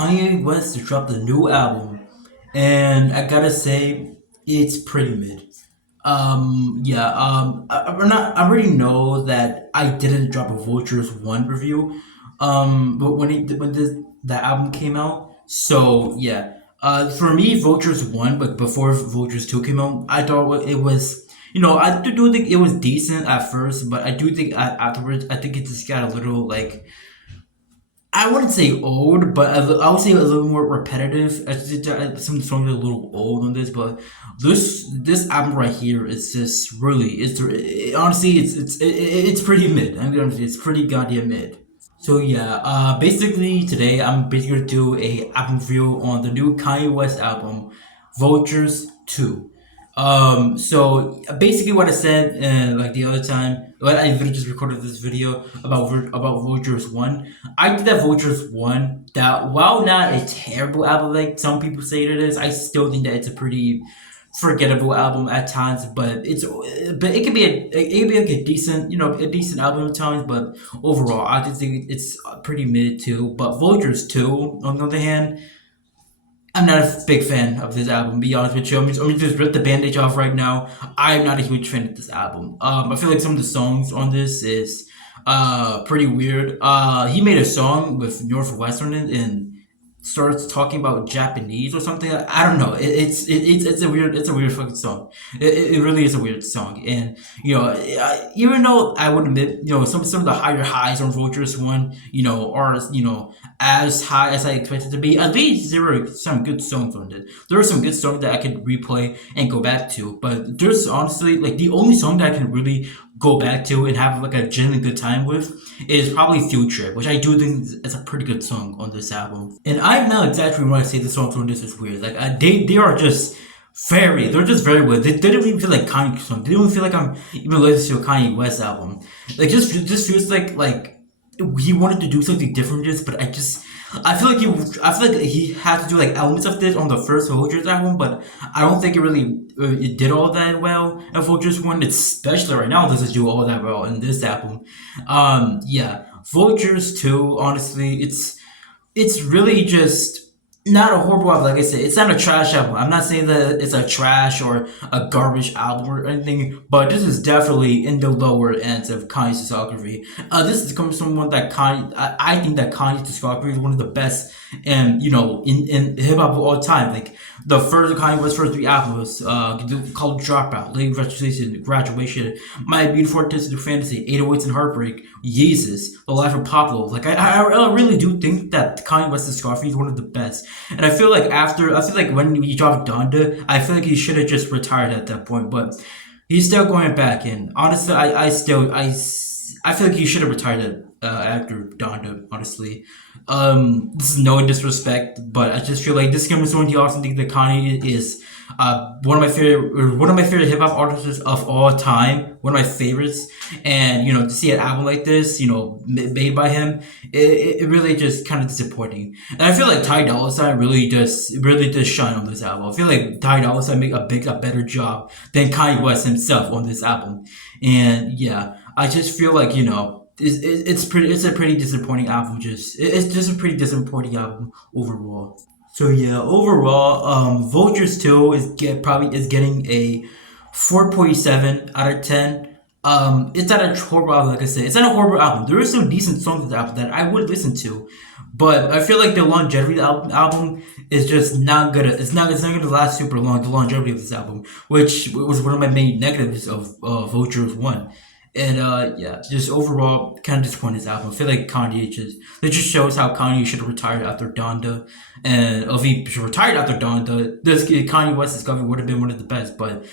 Kanye West dropped a new album, and I gotta say, it's pretty mid. I'm not. I already know that I didn't drop a Vultures one review. But when the album came out, so yeah. For me, Vultures one, but before Vultures two came out, I thought it was. I do think it was decent at first, but I do think afterwards, I think it just got a little like I wouldn't say old, but I would say a little more repetitive. Some of the songs are a little old on this, but this album right here is just really honestly it's pretty mid. I'm gonna say it's pretty goddamn mid. So yeah, basically today I'm basically gonna do a album review on the new Kanye West album, Vultures 2. So basically what I said like the other time, when I literally just recorded this video about Vultures 1. I think that Vultures 1, that while not a terrible album like some people say it is, I still think that it's a pretty forgettable album at times, but it can be like a decent a decent album at times, but overall I just think it's pretty mid too. But Vultures 2 on the other hand, I'm not a big fan of this album. To be honest with you, I'm just rip the bandage off right now. I'm not a huge fan of this album. I feel like some of the songs on this is pretty weird. He made a song with Northwestern and starts talking about Japanese or something. I don't know. It's a weird fucking song. It really is a weird song. And even though I would admit, some of the higher highs on Vultures one, are as high as I expected to be. At least there were some good songs on it. There are some good songs that I could replay and go back to. But there's honestly like the only song that I can really go back to and have like a genuinely good time with is probably Future, which I do think is a pretty good song on this album. And I'm not exactly when I say the songs on this is weird. Like they are just they're just very weird. They didn't even feel like Kanye song. They don't even feel like I'm even listening to a Kanye West album. Like just feels like he wanted to do something different with this, but I feel like he had to do like elements of this on the first Vultures album, but I don't think it did all that well in Vultures one, especially right now. It doesn't do all that well in this album. Yeah, Vultures two. Honestly, it's really just not a horrible album. Like I said, it's not a trash album. I'm not saying that it's a trash or a garbage album or anything, but this is definitely in the lower ends of Kanye's discography. This is coming from someone that I think that Kanye's discography is one of the best, and in hip hop of all time. Like the first Kanye West's first three albums, called Dropout, Late Graduation, My Beautiful Artistic Fantasy, 808s and Heartbreak, Jesus, The Life of Pablo. Like I really do think that Kanye West's discography is one of the best. And I feel like when he dropped Donda, I feel like he should have just retired at that point. But he's still going back. And honestly, I feel like he should have retired after Donda. Honestly, this is no disrespect, but I just feel like this game is one of the awesome things that Kanye is one of my favorite hip hop artists of all time, one of my favorites. And to see an album like this, made by him, it really just kind of disappointing. And I feel like Ty Dolla $ign really does shine on this album. I feel like Ty Dolla $ign make a better job than Kanye West himself on this album. And yeah, I just feel like it's a pretty disappointing album. It's just a pretty disappointing album overall. So yeah, overall, Vultures 2 probably is getting a 4.7 out of 10. It's not a horrible album, like I said. It's not a horrible album. There are some decent songs on the album that I would listen to, but I feel like the longevity of the album is just not good. It's not going to last super long. The longevity of this album, which was one of my main negatives of Vultures 1. And yeah, just overall kind of disappointed this album. I feel like it just shows how Kanye should have retired after Donda, and if he retired after Donda, this Kanye West discovery would have been one of the best. But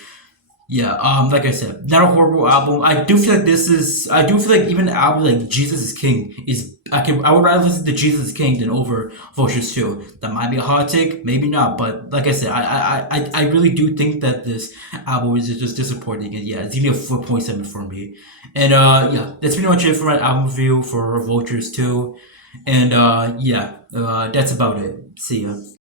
yeah, like I said, not a horrible album. I do feel like even an album like Jesus is King I would rather listen to Jesus is King than over Vultures 2. That might be a hot take, maybe not, but like I said, I really do think that this album is just disappointing, and yeah, it's gonna be a 4.7 for me. And yeah, that's pretty much it for my album review for Vultures 2. And yeah, that's about it. See ya.